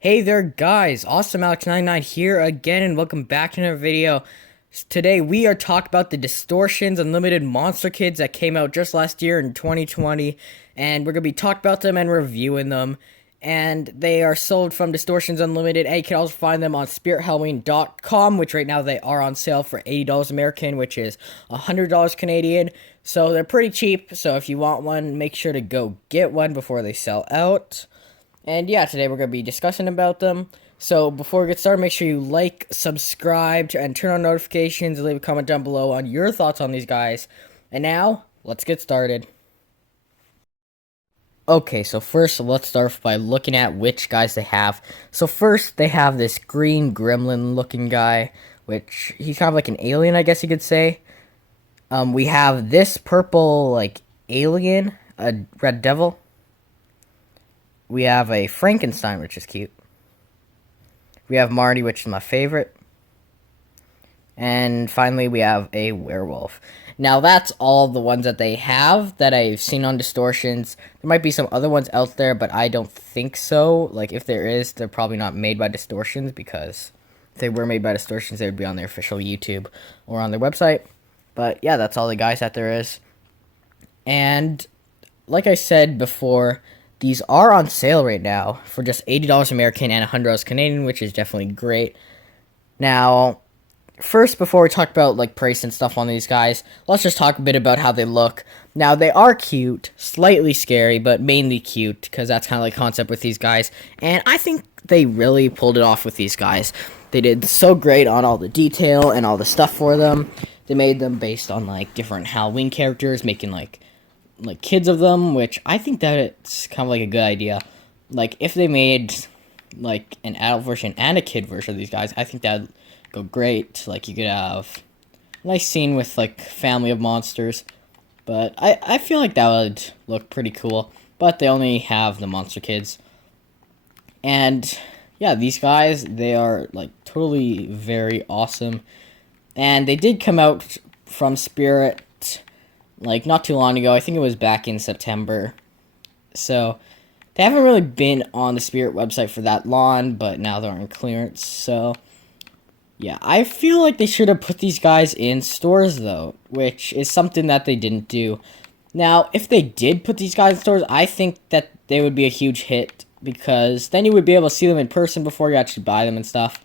Hey there guys, Awesome Alex99 here again and welcome back to another video. Today we are talking about the Distortions Unlimited Monster Kids that came out just last year in 2020, and we're going to be talking about them and reviewing them. And they are sold from Distortions Unlimited, and you can also find them on spirithalloween.com, which right now they are on sale for $80 American, which is $100 Canadian. So they're pretty cheap, so if you want one, make sure to go get one before they sell out. And yeah, today we're going to be discussing about them. So before we get started, make sure you like, subscribe, and turn on notifications, and leave a comment down below on your thoughts on these guys. And now, let's get started. Okay, so first let's start by looking at which guys they have. So first, they have this green gremlin looking guy, which he's kind of like an alien, I guess you could say. We have this purple, like, alien, a red devil. We have a Frankenstein, which is cute. We have Marty, which is my favorite. And finally, we have a werewolf. Now, that's all the ones that they have that I've seen on Distortions. There might be some other ones out there, but I don't think so. Like, if there is, they're probably not made by Distortions, because if they were made by Distortions, they would be on their official YouTube or on their website. But yeah, that's all the guys that there is. And like I said before, these are on sale right now for just $80 American and $100 Canadian, which is definitely great. Now, first, before we talk about like price and stuff on these guys, let's just talk a bit about how they look. Now, they are cute, slightly scary, but mainly cute, because that's kind of like concept with these guys. And I think they really pulled it off with these guys. They did so great on all the detail and all the stuff for them. They made them based on like different Halloween characters, making like kids of them, which I think that it's kind of like a good idea. Like if they made like an adult version and a kid version of these guys, I think that'd go great. Like you could have a nice scene with like family of monsters, but I feel like that would look pretty cool. But they only have the monster kids, and yeah, these guys, they are like totally very awesome, and they did come out from Spirit like not too long ago. I think it was back in September. So they haven't really been on the Spirit website for that long, but now they're on clearance. So yeah, I feel like they should have put these guys in stores though, which is something that they didn't do. Now, if they did put these guys in stores, I think that they would be a huge hit, because then you would be able to see them in person before you actually buy them and stuff.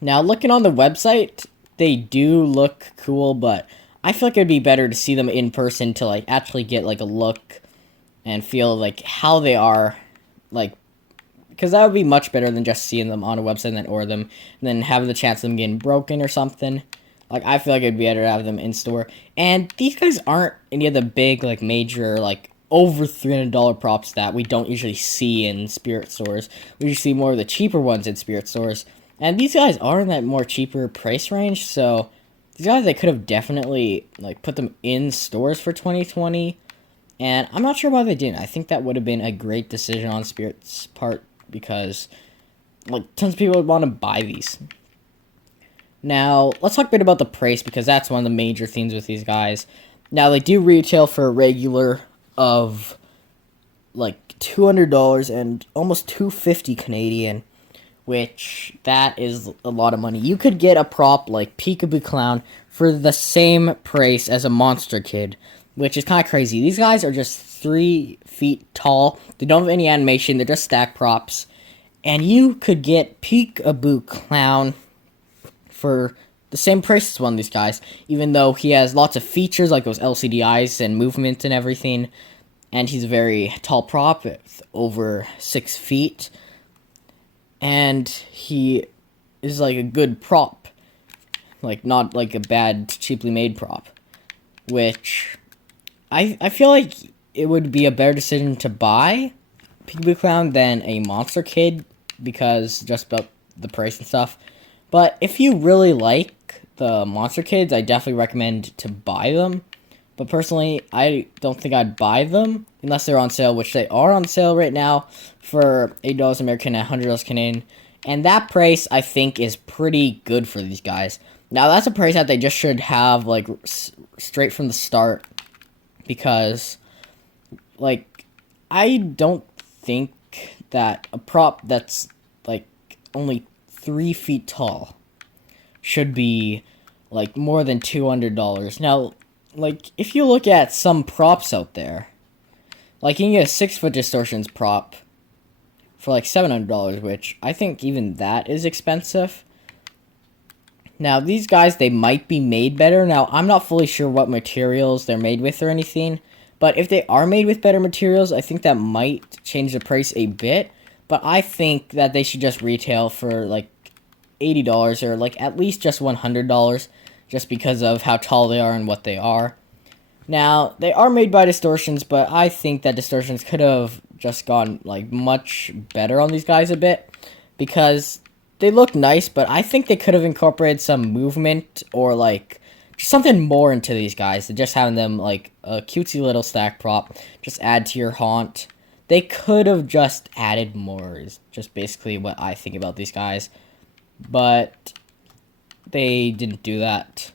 Now, looking on the website, they do look cool, but I feel like it'd be better to see them in person to like actually get like a look and feel like how they are, like, because that would be much better than just seeing them on a website and then order them and then having the chance of them getting broken or something. Like I feel like it'd be better to have them in store. And these guys aren't any of the big like major like over $300 props that we don't usually see in Spirit stores. We usually see more of the cheaper ones in Spirit stores. And these guys are in that more cheaper price range, so these guys, they could have definitely like put them in stores for 2020, and I'm not sure why they didn't. I think that would have been a great decision on Spirit's part, because like tons of people would want to buy these. Now, let's talk a bit about the price, because that's one of the major themes with these guys. Now, they do retail for a regular of like $200 and almost $250 Canadian, which that is a lot of money. You could get a prop like Peekaboo Clown for the same price as a Monster Kid, which is kind of crazy. These guys are just 3 feet tall. They don't have any animation. They're just stack props. And you could get Peekaboo Clown for the same price as one of these guys, even though he has lots of features like those LCD eyes and movement and everything. And he's a very tall prop, over 6 feet. And he is like a good prop, like not like a bad cheaply made prop, which I feel like it would be a better decision to buy Peekaboo Clown than a Monster Kid, because just about the price and stuff. But if you really like the Monster Kids, I definitely recommend to buy them. But personally, I don't think I'd buy them unless they're on sale, which they are on sale right now for $8 American and $100 Canadian. And that price, I think, is pretty good for these guys. Now, that's a price that they just should have, like, straight from the start. Because, like, I don't think that a prop that's like only 3 feet tall should be like more than $200. Now, like if you look at some props out there, like you can get a 6-foot distortions prop for like $700, which I think even that is expensive. Now, these guys, they might be made better. Now, I'm not fully sure what materials they're made with or anything, but if they are made with better materials, I think that might change the price a bit. But I think that they should just retail for like $80 or like at least just $100 just because of how tall they are and what they are. Now, they are made by Distortions, but I think that Distortions could have just gone like much better on these guys a bit because they look nice, but I think they could have incorporated some movement or like just something more into these guys than just having them like a cutesy little stack prop just add to your haunt. They could have just added more is just basically what I think about these guys, but they didn't do that.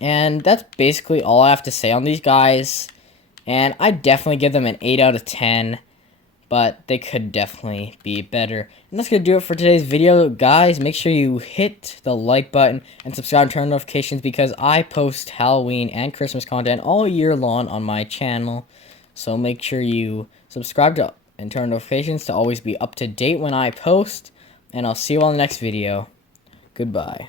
And that's basically all I have to say on these guys. And I definitely give them an 8 out of 10. But they could definitely be better. And that's going to do it for today's video, guys. Make sure you hit the like button and subscribe and turn on notifications because I post Halloween and Christmas content all year long on my channel. So make sure you subscribe to and turn on notifications to always be up to date when I post. And I'll see you all in the next video. Goodbye.